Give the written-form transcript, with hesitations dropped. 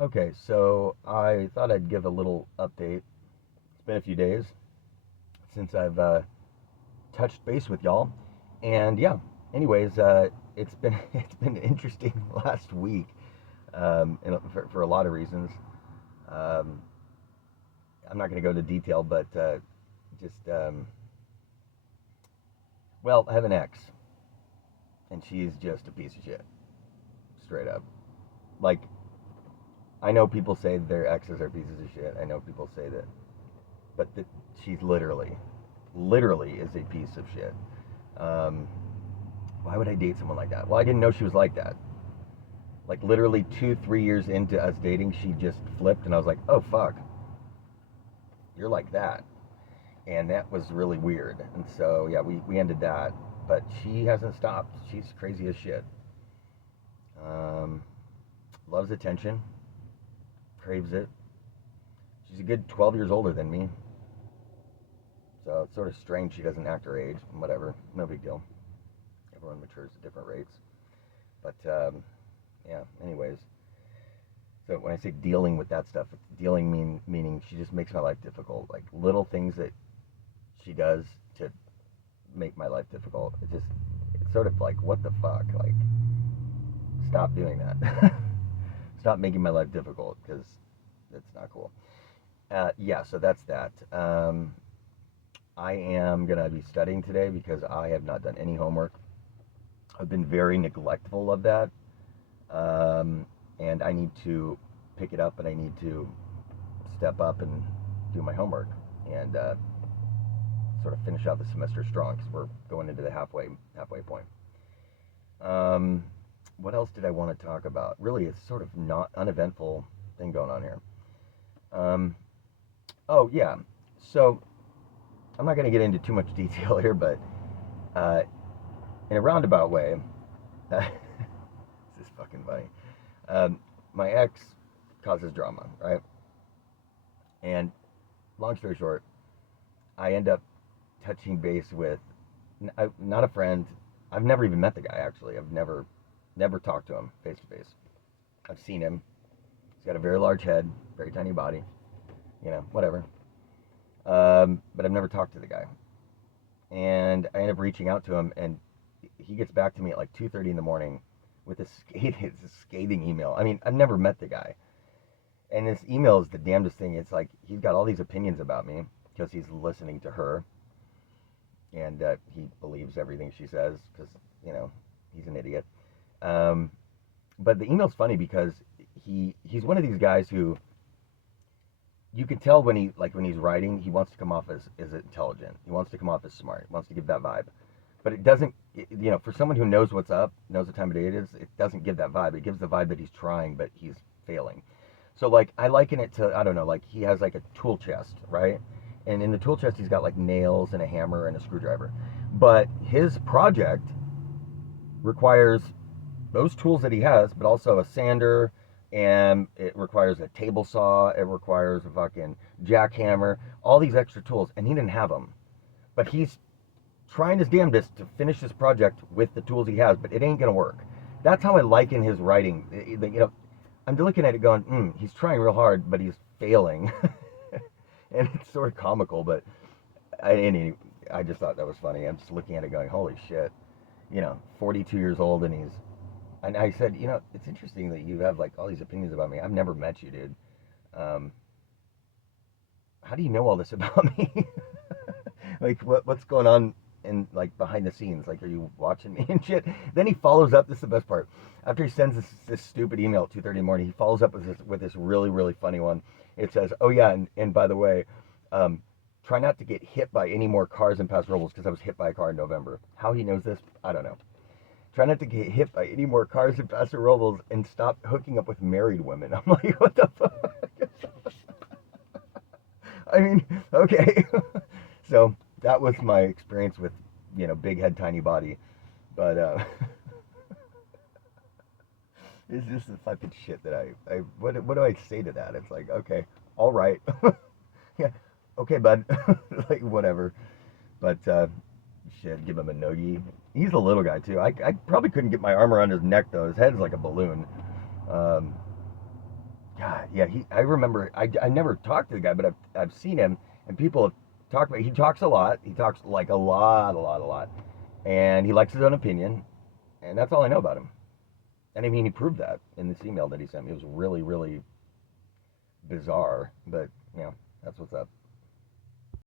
Okay, so I thought I'd give a little update. It's been a few days since I've touched base with y'all, and yeah. Anyways, it's been it's been interesting last week, for a lot of reasons. Um, I'm not going to go into detail, but just well, I have an ex, and she's just a piece of shit, straight up. Like, I know people say their exes are pieces of shit. I know people say that, but she's literally is a piece of shit. Um, why would I date someone like that? Well, I didn't know she was like that. Like literally 2, 3 years into us dating, she just flipped, and I was like, oh fuck, you're like that, and that was really weird. And so yeah, we ended that, but she hasn't stopped. She's crazy as shit. Um, loves attention, craves it. She's a good 12 years older than me, so it's sort of strange she doesn't act her age. Whatever, no big deal. Everyone matures at different rates. But yeah, anyways. So when I say dealing with that stuff, dealing meaning she just makes my life difficult. Like little things that she does to make my life difficult. It's sort of like what the fuck? Like stop doing that. Stop making my life difficult because it's not cool. Yeah, so that's that. I am gonna be studying today because I have not done any homework. I've been very neglectful of that, um, and I need to pick it up, and I need to step up and do my homework and sort of finish out the semester strong because we're going into the halfway point. Um, what else did I want to talk about? Really, it's sort of not uneventful thing going on here. Um, oh yeah, so I'm not going to get into too much detail here, but uh, in a roundabout way, this is fucking funny. My ex causes drama, right? And long story short, I end up touching base with not a friend. I've never even met the guy actually. I've never talked to him face to face. I've seen him. He's got a very large head, very tiny body. Whatever. But I've never talked to the guy. And I end up reaching out to him, and he gets back to me at like 2:30 in the morning with a scathing email. I mean, I've never met the guy, and this email is the damnedest thing. It's like he's got all these opinions about me because he's listening to her, and he believes everything she says because you know he's an idiot. Um, but the email's funny because he's one of these guys who you can tell when he's writing, he wants to come off as intelligent. He wants to come off as smart. He wants to give that vibe. But it doesn't, for someone who knows what's up, knows what time of day it is, it doesn't give that vibe. It gives the vibe that he's trying, but he's failing. So like I liken it to, I don't know, like he has like a tool chest, right? And in the tool chest he's got like nails and a hammer and a screwdriver. But his project requires those tools that he has, but also a sander, and it requires a table saw, it requires a fucking jackhammer, all these extra tools, and he didn't have them. But he's trying his damnedest to finish this project with the tools he has, but it ain't gonna work. That's how I liken his writing. I'm looking at it going, he's trying real hard, but he's failing, and it's sort of comical. But I just thought that was funny. I'm just looking at it going, holy shit, 42 years old, and he's. And I said, it's interesting that you have like all these opinions about me. I've never met you, dude. Um, how do you know all this about me? Like, what's going on in like behind the scenes? Like, are you watching me and shit? Then he follows up. This is the best part. After he sends this stupid email at 2:30 in the morning, he follows up with this really really funny one. It says, "Oh yeah, and by the way, um, try not to get hit by any more cars in Paso Robles because I was hit by a car in November." How he knows this, I don't know. Try not to get hit by any more cars in Paso Robles and stop hooking up with married women. I'm like, what the fuck? I mean, okay. So that was my experience with, big head, tiny body. But it's just the fucking shit that what do I say to that? It's like, okay, all right. Yeah, okay, bud. Like, whatever. But shit, give him a nogi. He's a little guy too. I probably couldn't get my arm around his neck though. His head's like a balloon. Um, God, Yeah, I remember. I never talked to the guy, but I've seen him, and people have talked about. He talks a lot. He talks like a lot, a lot, and he likes his own opinion, and that's all I know about him. And I mean, he proved that in this email that he sent me. It was really, really bizarre, but you know, that's what's up.